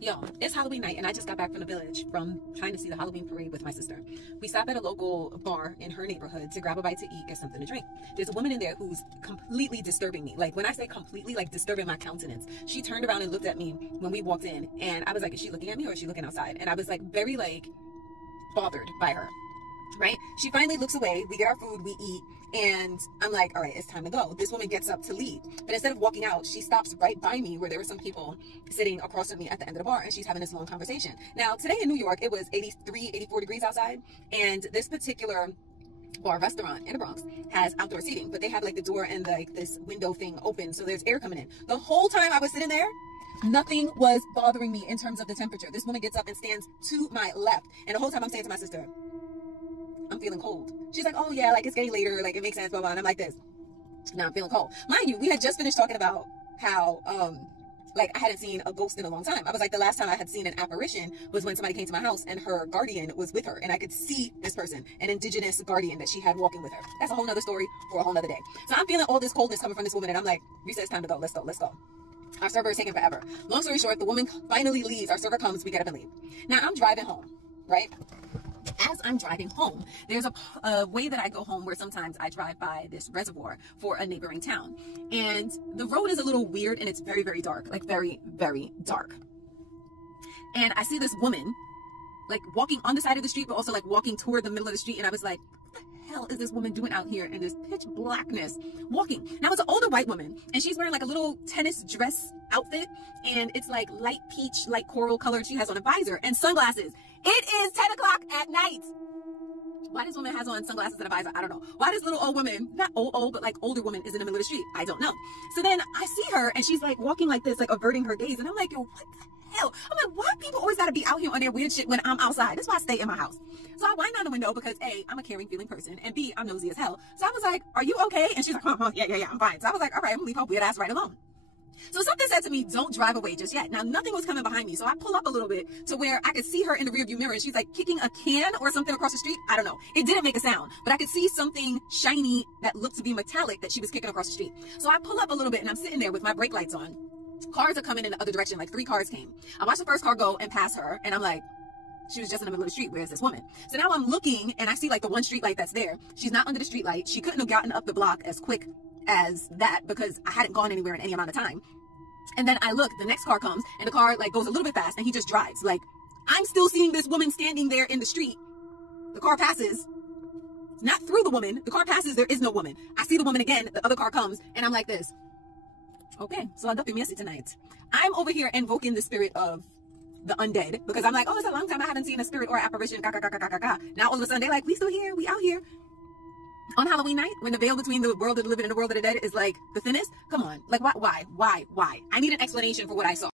Yo, it's Halloween night and I just got back from the village from trying to see the Halloween parade with my sister. We stopped at a local bar in her neighborhood to grab a bite to eat, get something to drink. There's a woman in there who's completely disturbing me. Like, when I say completely, like disturbing my countenance. She turned around and looked at me when we walked in, and I was like, is she looking at me or is she looking outside? And I was like very like bothered by her. Right? She finally looks away. We get our food, we eat, and I'm like, all right, it's time to go. This woman gets up to leave, but instead of walking out, she stops right by me where there were some people sitting across from me at the end of the bar, and she's having this long conversation. Now, today in New York, it was 83, 84 degrees outside, and this particular bar restaurant in the Bronx has outdoor seating, but they have like the door and like this window thing open, so there's air coming in. The whole time I was sitting there, nothing was bothering me in terms of the temperature. This woman gets up and stands to my left, and the whole time I'm saying to my sister, I'm feeling cold. She's like, oh yeah, like it's getting later, like it makes sense, blah, blah. And I'm like this, now I'm feeling cold. Mind you, we had just finished talking about how, like I hadn't seen a ghost in a long time. I was like, the last time I had seen an apparition was when somebody came to my house and her guardian was with her. And I could see this person, an indigenous guardian that she had walking with her. That's a whole nother story for a whole nother day. So I'm feeling all this coldness coming from this woman, and I'm like, Risa, it's time to go. Let's go, let's go. Our server is taking forever. Long story short, the woman finally leaves. Our server comes, we get up and leave. Now I'm driving home, right? As I'm driving home, there's a way that I go home where sometimes I drive by this reservoir for a neighboring town. And the road is a little weird and it's very, very dark, like very, very dark. And I see this woman like walking on the side of the street, but also like walking toward the middle of the street. And I was like, what the hell is this woman doing out here in this pitch blackness walking? Now it's an older white woman and she's wearing like a little tennis dress outfit, and it's like light peach, light coral colored. She has on a visor and sunglasses. It is 10 o'clock at night. Why this woman has on sunglasses and a visor, I don't know. Why this little old woman, not old, but like older woman, is in the middle of the street, I don't know. So then I see her and she's like walking like this, like averting her gaze, and I'm like, yo, what the hell? I'm like, why people always gotta be out here on their weird shit when I'm outside? That's why I stay in my house. So I wind down the window because A, I'm a caring, feeling person, and B, I'm nosy as hell. So I was like, are you okay? And she's like, yeah, I'm fine. So I was like, all right, I'm gonna leave her weird ass right alone. So something said to me, don't drive away just yet. Now, nothing was coming behind me, so I pull up a little bit to where I could see her in the rearview mirror, and she's like kicking a can or something across the street. I don't know. It didn't make a sound, but I could see something shiny that looked to be metallic that she was kicking across the street. So I pull up a little bit, and I'm sitting there with my brake lights on. Cars are coming in the other direction, like 3 cars came. I watched the first car go and pass her, and I'm like, she was just in the middle of the street. Where's this woman? So now I'm looking, and I see like the one street light that's there. She's not under the street light. She couldn't have gotten up the block as quick as that because I hadn't gone anywhere in any amount of time. And then I look, the next car comes, and the car like goes a little bit fast, and he just drives. Like, I'm still seeing this woman standing there in the street. The car passes, not through the woman. The car passes, there is no woman. I see the woman again, the other car comes, and I'm like this. Okay, so I'll do me tonight. I'm over here invoking the spirit of the undead because I'm like, oh, it's a long time I haven't seen a spirit or apparition. Now all of a sudden they're like, we still here, we out here. On Halloween night, when the veil between the world of the living and the world of the dead is like the thinnest, come on, like why? I need an explanation for what I saw.